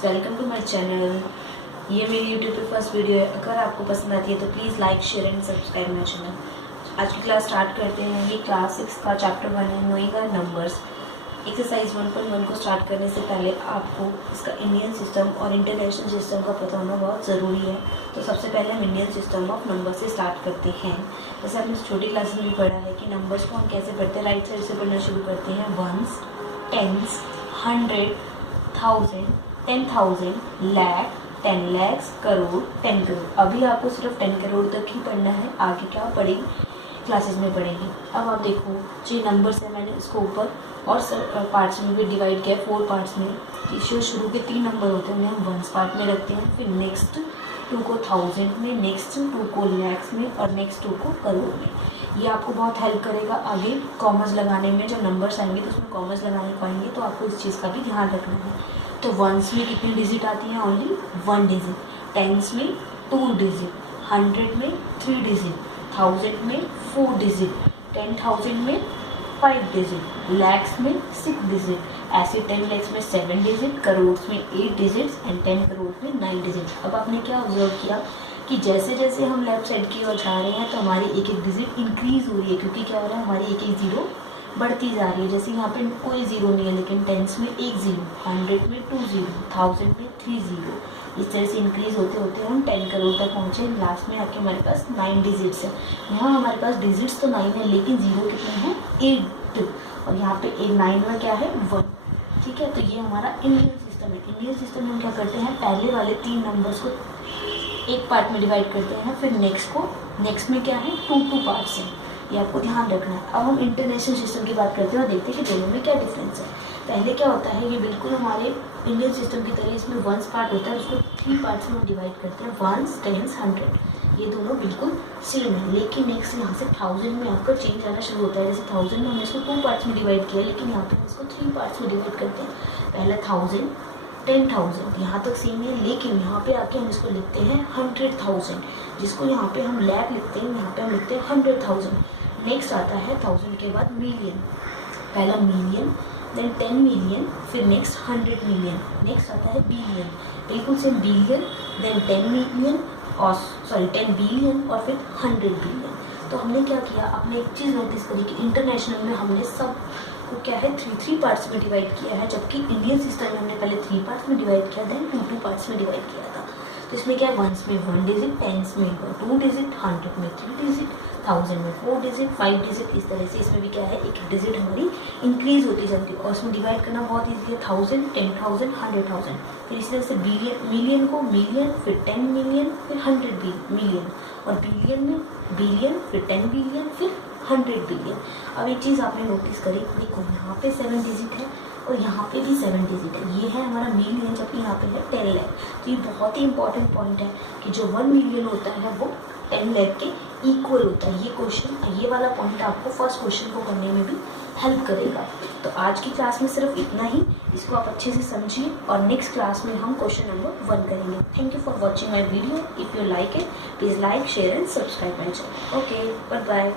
Friends, welcome to my channel. ये मेरी YouTube पे फर्स्ट वीडियो है। अगर आपको पसंद आती है तो please like share and subscribe my channel. आज की क्लास स्टार्ट करते हैं। ये क्लास 6 का चैप्टर 1 है, नोइंग आवर नंबर्स। एक्सरसाइज 1.1 को स्टार्ट करने से पहले आपको इसका इंडियन सिस्टम और इंटरनेशनल सिस्टम का पता होना बहुत ज़रूरी है। तो सबसे पहले हम इंडियन सिस्टम ऑफ नंबर से स्टार्ट करते हैं। जैसे आपने छोटी क्लास में भी पढ़ा है कि नंबर्स को हम कैसे पढ़ते हैं। राइट साइड से पढ़ना शुरू करते हैं। Ones, tens, 100, 1000, 10,000, lakh, 10 lakhs, crore, 10 crore. अभी आपको सिर्फ 10 करोड़ तक ही पढ़ना है, आगे क्या पढ़ेंगे क्लासेस में पढ़ेंगे। अब आप देखो जो नंबर्स है, मैंने इसको ऊपर और पार्ट्स में भी डिवाइड किया है, 4 पार्ट्स में। जो शुरू के 3 नंबर होते हैं उन्हें हम वंस पार्ट में रखते हैं, फिर नेक्स्ट 2 को 1000 में, नेक्स्ट 2 को लैक्स में और नेक्स्ट 2 को करोड़ में। ये आपको बहुत हेल्प करेगा आगे कॉमर्स लगाने में। जब नंबर्स आएंगे तो उसमें कॉमर्स लगाने पाएंगे, तो आपको इस चीज़ का भी ध्यान रखना है। तो वंस में कितनी डिजिट आती हैं? Only 1 digit. टेंस में 2 डिजिट, 100 में 3 डिजिट, 1000 में 4 डिजिट, 10,000 में 5 डिजिट, लैक्स में 6 डिजिट, ऐसे 10 लैक्स में 7 डिजिट, करोड़ में 8 डिजिट्स एंड 10 करोड़ में 9 डिजिट। अब आपने क्या ऑब्जर्व किया कि जैसे जैसे हम लेफ्ट साइड की ओर जा रहे हैं तो हमारी एक एक डिजिट इंक्रीज हो रही है, क्योंकि क्या हो रहा है, हमारी एक एक जीरो बढ़ती जा रही है। जैसे यहाँ पे कोई ज़ीरो नहीं है, लेकिन टेंस में 1 ज़ीरो, 100 में 2 ज़ीरो, 1000 में 3 ज़ीरो। इस तरह से इंक्रीज होते होते हम 10 करोड़ तक पहुँचे। लास्ट में आके हमारे पास 9 डिजिट्स है। यहाँ हमारे पास डिजिट्स तो 9 है, लेकिन ज़ीरो कितने हैं? 8। और यहाँ पे 9 में क्या है? 1। ठीक है, तो ये हमारा इंडियन सिस्टम है। इंडियन सिस्टम में हम क्या करते हैं, पहले वाले 3 नंबर्स को एक पार्ट में डिवाइड करते हैं, फिर नेक्स्ट में क्या है, 2 पार्ट्स हैं। ये आपको ध्यान रखना है। अब हम इंटरनेशनल सिस्टम की बात करते हैं और देखते हैं कि दोनों में क्या डिफरेंस है। पहले क्या होता है, ये बिल्कुल हमारे इंडियन सिस्टम की तरह इसमें वंस पार्ट होता है, उसको 3 पार्ट्स में डिवाइड करते हैं, वंस, टेंस, 100। ये दोनों बिल्कुल सेम है। लेकिन नेक्स्ट यहाँ से 1000 में आपका चेंज आना शुरू होता है। जैसे 1000 में हमने इसको 2 पार्ट्स में डिवाइड किया, लेकिन यहाँ पर हम इसको 3 पार्ट्स में डिवाइड करते हैं। पहले 1000, 10,000, यहाँ तक सेम है, लेकिन यहाँ पे आके हम इसको लिखते हैं 100,000, जिसको यहाँ पे हम लैख लिखते हैं, यहाँ पे हम लिखते हैं 100,000। नेक्स्ट आता है 1000 के बाद मिलियन। पहला मिलियन, देन 10 मिलियन, फिर नेक्स्ट 100 मिलियन, नेक्स्ट आता है बिलियन। बिल्कुल सेम, बिलियन, देन 10 मिलियन और 10 बिलियन और फिर 100 बिलियन। तो हमने क्या किया, आपने एक चीज़ नोटिस करी कि इंटरनेशनल में हमने सब को क्या है 3 पार्ट्स में डिवाइड किया है, जबकि इंडियन सिस्टम में हमने पहले 3 पार्ट्स में डिवाइड किया, देन 2 पार्ट्स में डिवाइड किया था। तो इसमें क्या है, वंस में 1 डिजिट, टेंस में 2 डिजिट, 100 में 3 डिजिट, 1000 में 4 डिजिट, 5 डिजिट। इस तरह से इसमें भी क्या है, एक डिजिट हमारी इंक्रीज होती जाती है। और इसमें डिवाइड करना बहुत ईजी है, 1000, 10,000, 100,000। फिर इस तरह से मिलियन को मिलियन, फिर 10 मिलियन, फिर 100 मिलियन, और बिलियन में बिलियन, फिर 10 बिलियन, फिर 100 बिलियन। अब एक चीज़ आपने नोटिस करी, देखो यहाँ पे 7 डिजिट है और यहाँ पे भी 7 डिजिट है। ये है हमारा मिलियन, जबकि यहाँ पे है 10 लाख। तो ये बहुत ही इंपॉर्टेंट पॉइंट है कि जो 1 मिलियन होता है वो 10 लाख के इक्वल होता है। ये वाला पॉइंट आपको फर्स्ट क्वेश्चन को करने में भी हेल्प करेगा। तो आज की क्लास में सिर्फ इतना ही। इसको आप अच्छे से समझिए और नेक्स्ट क्लास में हम क्वेश्चन नंबर 1 करेंगे। Thank you for watching my video. If you like it, please like, share and subscribe my channel. Okay, bye bye.